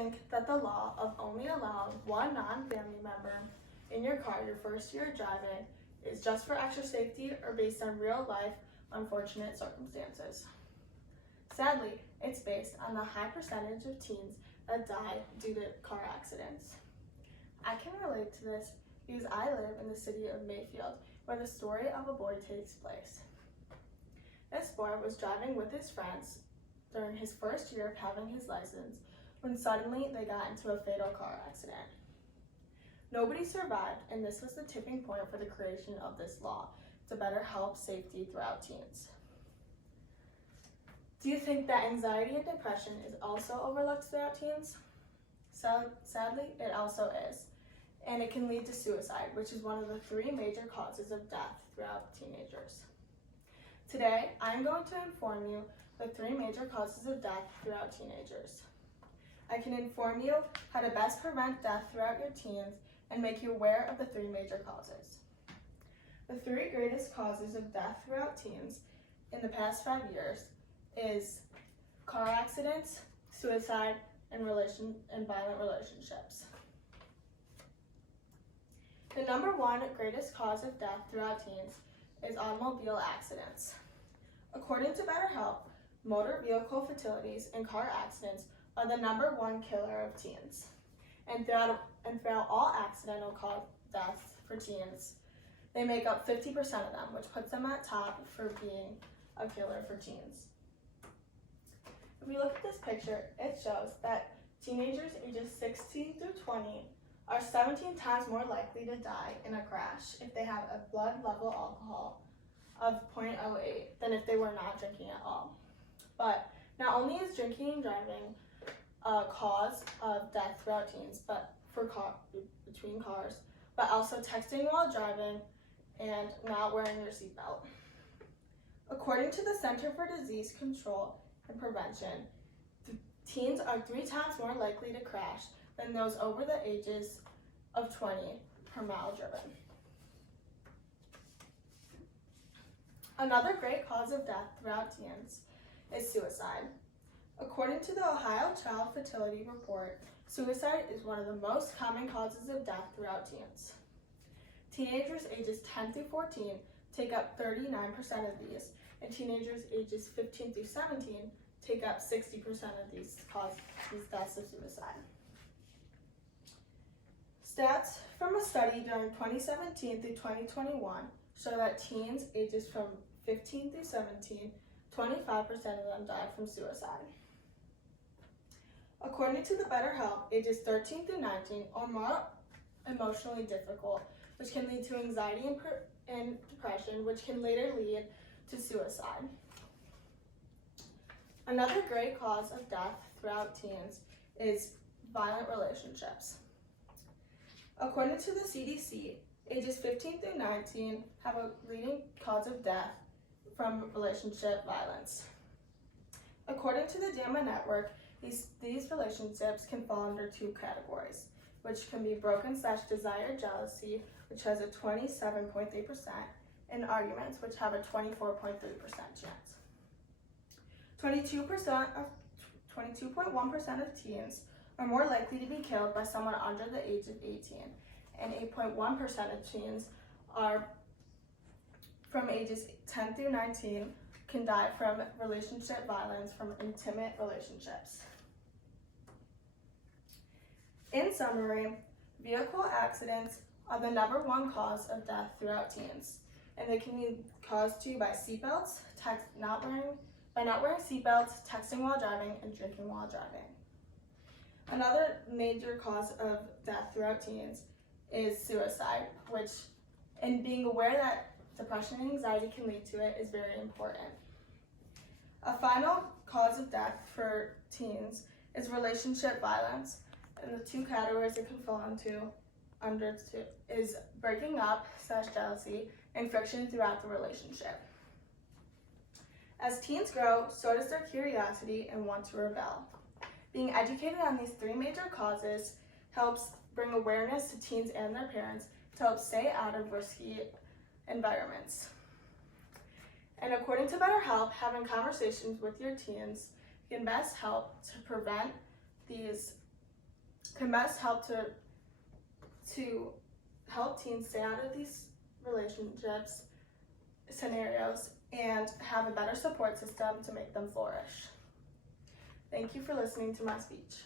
think that the law of only allowing one non-family member in your car your first year of driving is just for extra safety or based on real life unfortunate circumstances? Sadly, it's based on the high percentage of teens that die due to car accidents. I can relate to this because I live in the city of Mayfield, where the story of a boy takes place. This boy was driving with his friends during his first year of having his license when suddenly they got into a fatal car accident. Nobody survived, and this was the tipping point for the creation of this law to better help safety throughout teens. Do you think that anxiety and depression is also overlooked throughout teens? Sadly, it also is, and it can lead to suicide, which is one of the 3 major causes of death throughout teenagers. Today, I'm going to inform you the 3 major causes of death throughout teenagers. I can inform you how to best prevent death throughout your teens and make you aware of the 3 major causes. The 3 greatest causes of death throughout teens in the past 5 years is car accidents, suicide, and violent relationships. The number 1 greatest cause of death throughout teens is automobile accidents. According to BetterHelp, motor vehicle fatalities and car accidents are the number 1 killer of teens. And throughout all accidental cause deaths for teens, they make up 50% of them, which puts them at top for being a killer for teens. If we look at this picture, it shows that teenagers ages 16 through 20 are 17 times more likely to die in a crash if they have a blood level alcohol of 0.08 than if they were not drinking at all. But not only is drinking and driving a cause of death throughout teens, but between cars, but also texting while driving and not wearing your seatbelt. According to the Center for Disease Control and Prevention, teens are 3 times more likely to crash than those over the ages of 20 per mile driven. Another great cause of death throughout teens is suicide. According to the Ohio Child Fertility Report, suicide is one of the most common causes of death throughout teens. Teenagers ages 10 through 14 take up 39% of these, and teenagers ages 15 through 17 take up 60% of these deaths of suicide. Stats from a study during 2017 through 2021 show that teens ages from 15 through 17, 25% of them died from suicide. According to the BetterHelp, ages 13 through 19 are more emotionally difficult, which can lead to anxiety and depression, which can later lead to suicide. Another great cause of death throughout teens is violent relationships. According to the CDC, ages 15 through 19 have a leading cause of death from relationship violence. According to the JAMA Network, these relationships can fall under 2 categories, which can be broken/desired jealousy, which has a 27.3%, and arguments, which have a 24.3% chance. 22.1% of teens are more likely to be killed by someone under the age of 18, and 8.1% of teens are from ages 10 through 19 can die from relationship violence from intimate relationships. In summary, vehicle accidents are the number 1 cause of death throughout teens, and they can be caused by seatbelts, not wearing seatbelts, texting while driving, and drinking while driving. Another major cause of death throughout teens is suicide, and being aware that depression and anxiety can lead to it is very important. A final cause of death for teens is relationship violence, and the 2 categories it can fall under is breaking up/jealousy and friction throughout the relationship. As teens grow, so does their curiosity and want to rebel. Being educated on these 3 major causes helps bring awareness to teens and their parents to help stay out of risky environments. And according to BetterHelp, having conversations with your teens can best help to prevent these can best help to help teens stay out of these relationships scenarios and have a better support system to make them flourish. Thank you for listening to my speech.